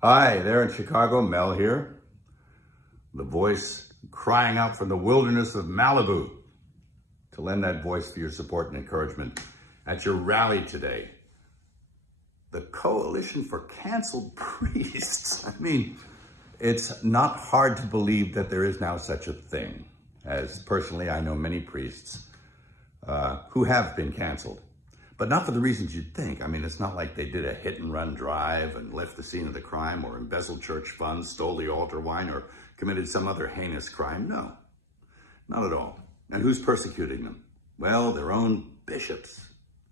Hi, there in Chicago, Mel here. The voice crying out from the wilderness of Malibu to lend that voice for your support and encouragement at your rally today. The Coalition for Canceled Priests. I mean, it's not hard to believe that there is now such a thing, as personally I know many priests who have been canceled. But not for the reasons you'd think. I mean, it's not like they did a hit-and-run drive and left the scene of the crime or embezzled church funds, stole the altar wine, or committed some other heinous crime. No, not at all. And who's persecuting them? Well, their own bishops.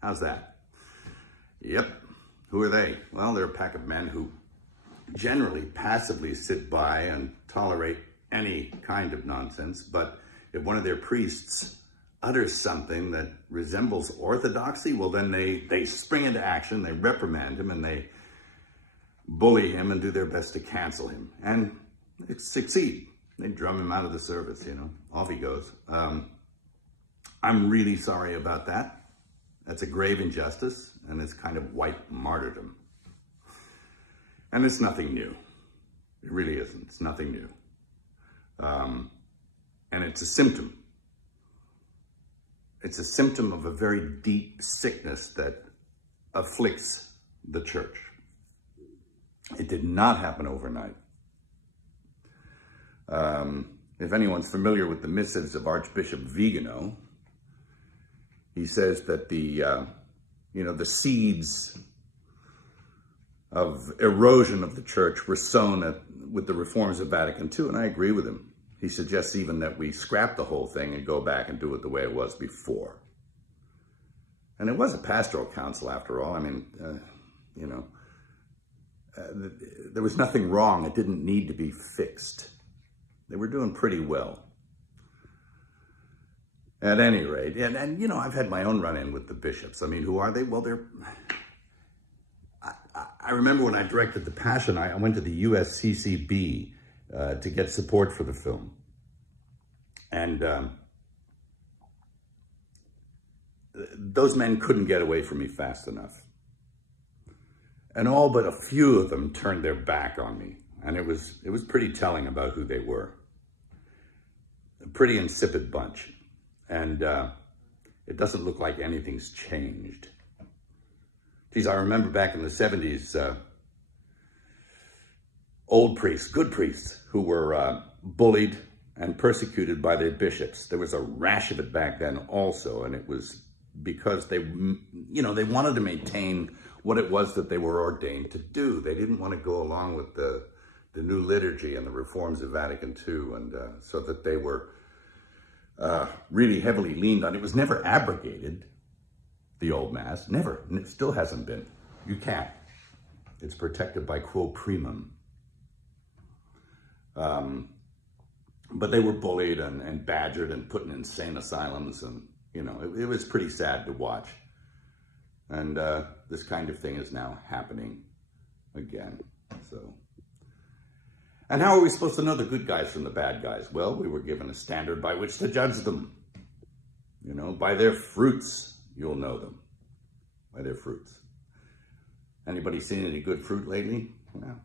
How's that? Yep. Who are they? Well, they're a pack of men who generally passively sit by and tolerate any kind of nonsense. But if one of their priests utters something that resembles orthodoxy, well, then they spring into action, they reprimand him, and they bully him and do their best to cancel him. And they succeed. They drum him out of the service, you know. Off he goes. I'm really sorry about that. That's a grave injustice, and it's kind of white martyrdom. And it's nothing new. It really isn't. It's nothing new. And it's a symptom. It's a symptom of a very deep sickness that afflicts the church. It did not happen overnight. If anyone's familiar with the missives of Archbishop Viganò, he says that the seeds of erosion of the church were sown with the reforms of Vatican II, and I agree with him. He suggests even that we scrap the whole thing and go back and do it the way it was before. And it was a pastoral council after all. I mean, there was nothing wrong. It didn't need to be fixed. They were doing pretty well. At any rate, and you know, I've had my own run-in with the bishops. I mean, who are they? Well, I remember when I directed The Passion, I went to the USCCB to get support for the film. And those men couldn't get away from me fast enough. And all but a few of them turned their back on me. And it was pretty telling about who they were. A pretty insipid bunch. And it doesn't look like anything's changed. Geez, I remember back in the 70s, old priests, good priests, who were bullied and persecuted by their bishops. There was a rash of it back then also, and it was because they wanted to maintain what it was that they were ordained to do. They didn't want to go along with the new liturgy and the reforms of Vatican II, and so that they were really heavily leaned on. It was never abrogated, the old Mass, never. And it still hasn't been. You can't. It's protected by quo primum. But they were bullied and badgered and put in insane asylums, and you know, it was pretty sad to watch. And this kind of thing is now happening again. So, and how are we supposed to know the good guys from the bad guys? Well, we were given a standard by which to judge them. You know, by their fruits, you'll know them. By their fruits. Anybody seen any good fruit lately? Well,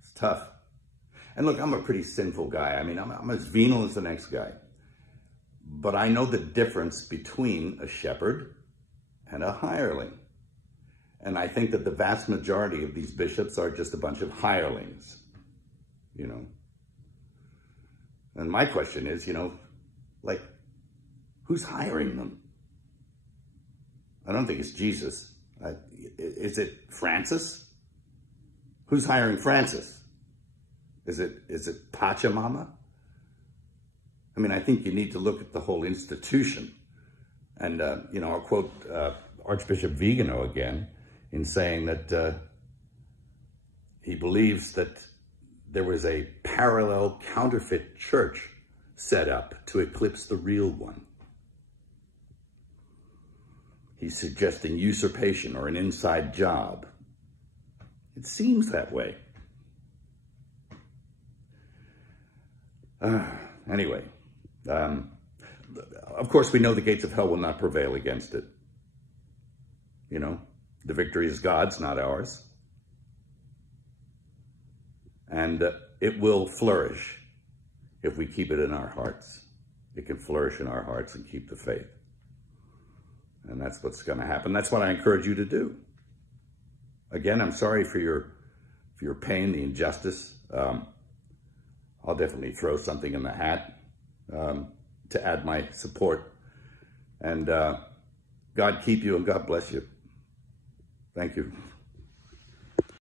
it's tough. And look, I'm a pretty sinful guy. I mean, I'm as venal as the next guy. But I know the difference between a shepherd and a hireling. And I think that the vast majority of these bishops are just a bunch of hirelings, you know. And my question is, you know, like, who's hiring them? I don't think it's Jesus. Is it Francis? Who's hiring Francis? Is it Pachamama? I mean, I think you need to look at the whole institution. And, you know, I'll quote Archbishop Viganò again in saying that he believes that there was a parallel counterfeit church set up to eclipse the real one. He's suggesting usurpation or an inside job. It seems that way. Anyway, of course, we know the gates of hell will not prevail against it. You know, the victory is God's, not ours. And it will flourish if we keep it in our hearts. It can flourish in our hearts and keep the faith. And that's what's going to happen. That's what I encourage you to do. Again, I'm sorry for your pain, the injustice. I'll definitely throw something in the hat to add my support. And God keep you and God bless you. Thank you.